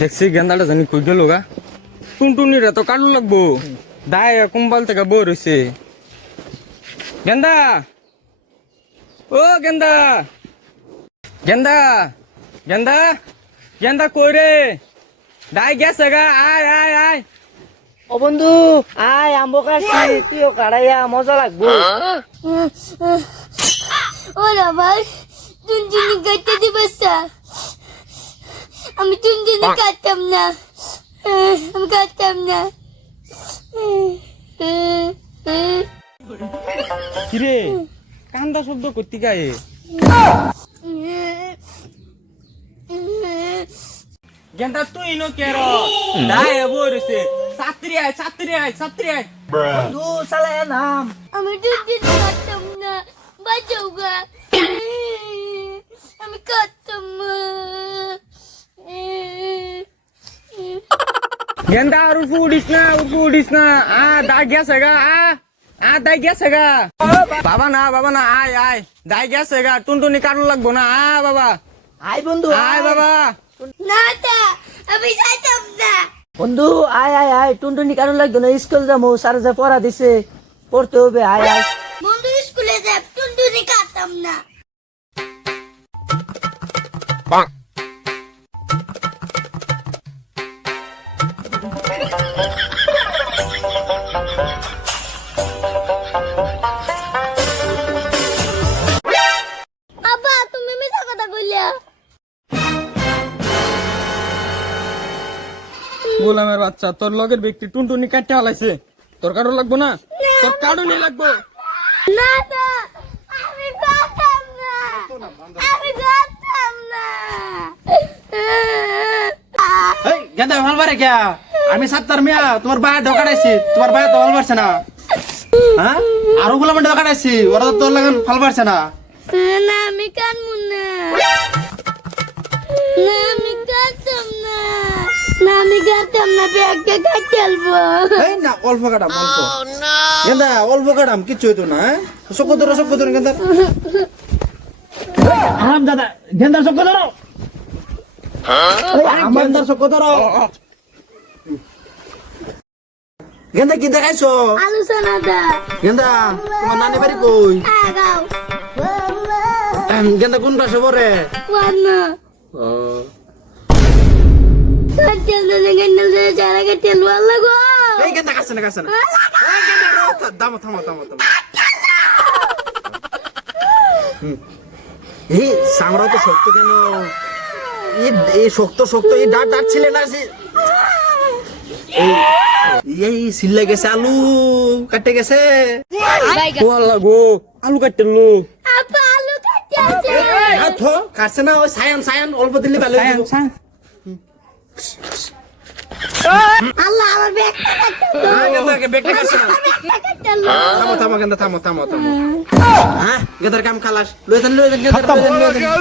দেখছি গেন্দাটা জানি কই গেল গা? টুনটুনিরা তো কাটু লাগবো। দায় কুম্বাল থেকে বই রয়েছে গেন্দা! ও গেন্দা! গেন্দা! গেন্দা! গেন্দা কই রে? দায় গেছে গা আয় আয় আয়। ও বন্ধু আয় আম্ব কাটছি তুইও কাড়াইয়া মজা লাগবো। ওরা ভাই টুনটুনি কাটতে আমি টুনটুনি কাটতাম না। আমি কাটতাম না। কিরে? কান্দা শব্দ করতে গায়ে। গেন্দা তুই নো কেরো? দায় বই রয়েছে ছাত্রী আয় ছাত্রী আয় ছাত্রী আয়। বন্ধু সালে নাম। আমি টুনটুনি কাটতাম না বাঁচাও গা আমি কাটতাম না আর উঠু উঠিস না উঠু উঠিস না আ দায় গেছে গা আ আ দায় গেছে গা বাবা না বাবা না আয় আয় দায় গেছে গা টুনটুনি কাটু লাগবো না আ বাবা আয় বন্ধু আয় বাবা না তা আমি যাইতাম না বন্ধু আয় আয় আয় টুনটুনি কারণ লাগতো না স্কুল যাব স্যার যা পড়া দিছে পড়তে হবে আয় আয় বন্ধু স্কুলে যাব টুনটুনি কাটতাম না গোলামের বাচ্চা তোর লগের ব্যক্তি টুনটুনি কাটতে হালাইছে। তোর কারও লাগবো না? তোর কারও নিয়ে লাগবো। না না আমি কাটতাম না। আমি কাটতাম না। এই গেন্দা ভালো পারে কে আমি সাত্তার মিয়া তোমার ভাই ঢোকাড়াইছি তোমার ভাই তো ভালো পারছে না। হ্যাঁ? আরও গুলো মানে ঢোকাড়াইছি ওরা তো তোর লাগান ভালো পারছে না। না আমি কাটবো না কাটতাম না ব্যাগটা কাটতে আলবো এই না অল্প কাটাম অল্প। গেন্দা অল্প কাটাম কিচ্ছু হইতো না হ্যাঁ? চক্ক ধরো চক্ক ধরো গেন্দা। আরাম দাদা গেন্দা ধরো। ধরো। কি দেখাইছো? আলোচনা দা গেন্দা তোমার নানি বাড়ি কই? গেন্দা কোন পাশে ওয়ানা এই গেন্দা কাছে না কাছে না এই গেন্দা রো, থা- থামো থামো থামো থামো হুম। এই সামরা তো শক্ত কেন এই- এই শক্ত শক্ত এই ডাট ডাট ছিলে না এই এই সিল্লা গেছে আলু কাটে গেছে ও আল্লাহ আলু কাটতে লো কাটছে না ওই সায়ান সায়ান অল্প দিলে ভালো হয়ে। আল্লাহ আমার ব্যাগটা থামো থামো গেন্দা থামো থামো থামো। হ্যাঁ। গেদার কাম খালাস। লয়ে যান লয়ে যান গেদার লয়ে যান,